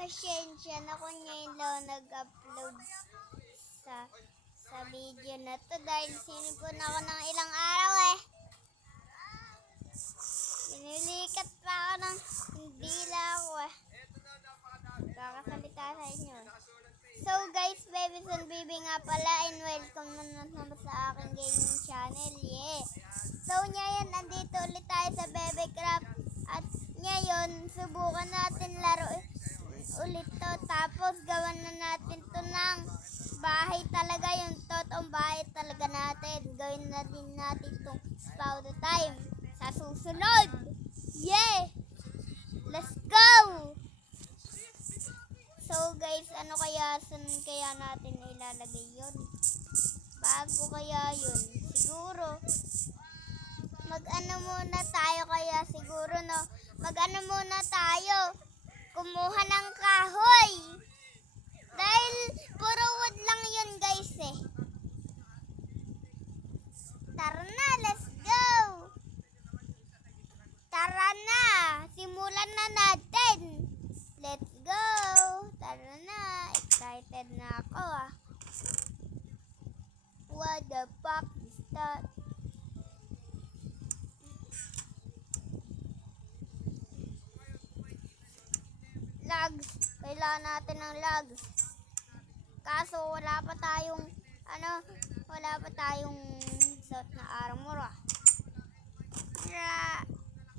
Pasensya na kung ngayon lang nag-upload sa video na to dahil sinipon ako ng ilang araw eh. Pinilikat pa ako ng hindi lang ako eh. Kakasalita sa inyo. So guys, baby son baby nga pala and welcome naman sa aking gaming channel. Yeah. So ngayon, andito ulit tayo sa Bebe Craft at ngayon, subukan natin laro ulit to. Tapos gawan na natin to ng bahay talaga, yung totoong bahay talaga natin. Gawin na din natin itong spawner time sa susunod. Yeah! Let's go! So guys, ano kaya, saan kaya natin ilalagay yun? Bago kaya yun? Siguro, mag-ano muna tayo kaya siguro, no? Mag-ano muna tayo? Kumuha ng kahoy. Dahil puro wood lang yun guys eh. Tara na, let's go! Tara na, simulan na natin. Let's go! Tara na, excited na ako ah. What the fuck is that? Logs, kailangan natin ng logs. Kaso wala pa tayong suot na armor ah.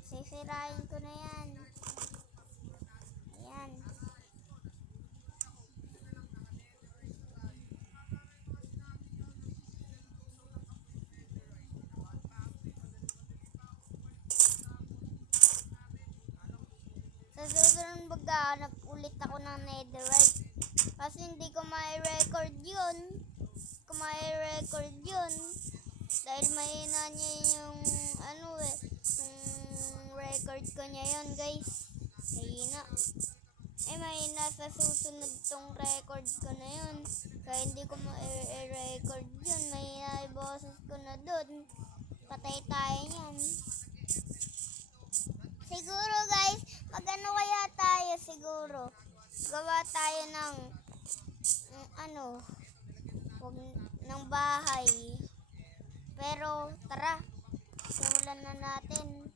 Sisirain ko na yan. Ayan. Sa susunod maghanap ulit ako ng netherite. Kasi hindi ko ma-record yun. Dahil mahina niya yung yung record ko niya yun guys. Mahina. Mahina sa susunod tong record ko na yun. Kaya hindi ko ma-record yun. Mahina yung boses ko na dun. Patay tayo niyan. Siguro guys, magano kaya tayo siguro. Gawa tayo ng ng bahay. Pero tara, simulan na natin.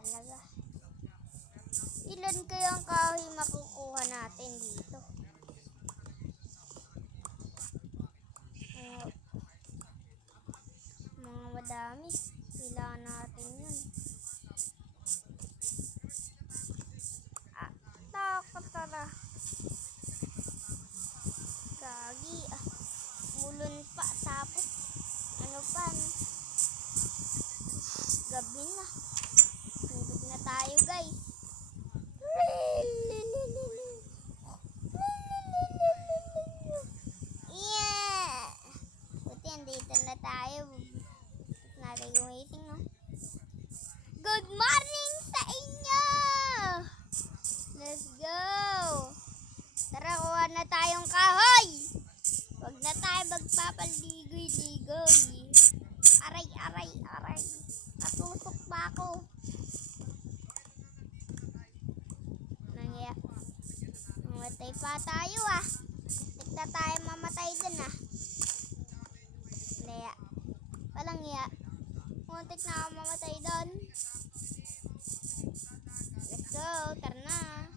Talaga. Ilan kaya ang kahoy makukuha natin dito? Mga madami. Kailangan natin yun. Takot na. Gagi ah. Mulun pa. Tapos gabi na. Tulog na tayo guys. Yeah! Buti andito na tayo. Natin gumising no. Good morning sa inyo! Let's go! Tara, kuha na tayong kahoy! Huwag na tayo magpapaligoy-ligoy. Aray. Natusok pa ako. Nangyaya. Mamatay pa tayo ah. Tigta tayo mamatay dun ah. Naya. Walang iya. Muntik na ako mamatay dun. Let's go. Tara na.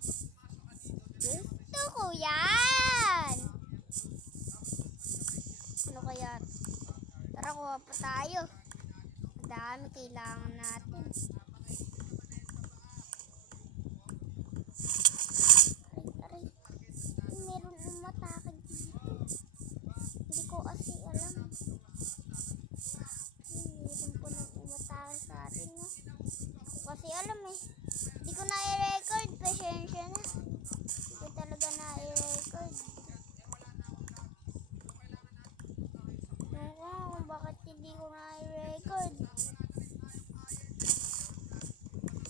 Gusto ko yan. Ano kaya? Tara, kuha pa tayo. Dami kailangan natin. Aray. Meron umatake dito. Hindi ko kasi alam. Meron po nang umatake sa atin. No? Hindi ko kasi alam eh. Hindi ko na i-record. Pasensya na. Hindi ko talaga na i-record. Kung bakit hindi ko na i-record.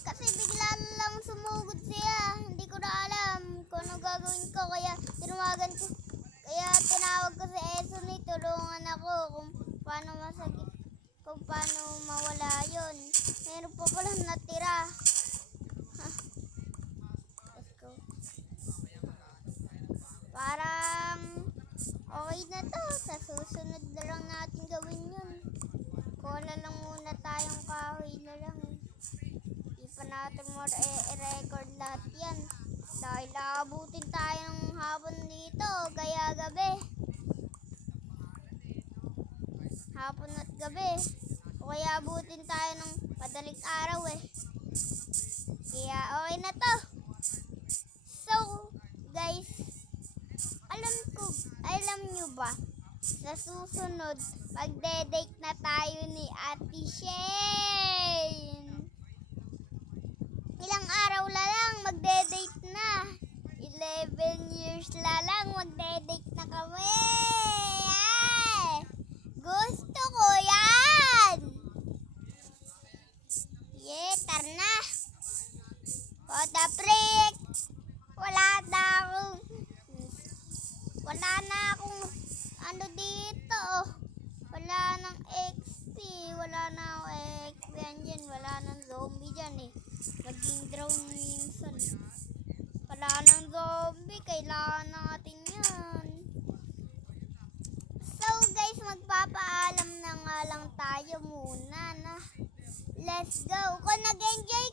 Kasi bigla lang sumugod siya. Hindi ko na alam kung ano gagawin ko. Kaya tinawag ko si Esuni. Tulungan ako kung paano mawala yun. Meron pa palang natira. Let's Kuha lang muna tayong kahoy na lang eh. Di pa natin mo i-record lahat yan. Dahil aabutin tayo ng hapon dito, kaya gabi. Hapon at gabi. O kaya abutin tayo ng madaling araw eh. Kaya okay na to. So, guys, alam nyo ba, sa susunod, magde-date na tayo ni Ate Shane. Ilang araw na lang, magde-date na. 11 years na lang, magde-date na kami. Ay, gusto ko yan. Tar na. What the freak? Wala na akong ano dito. Wala nang XP. Wala na akong XP dyan. Wala nang zombie dyan eh. Naging drown minsan. Wala nang zombie. Kailangan natin yan. So guys, magpapaalam na nga lang tayo muna na. Let's go. Kung nag-enjoy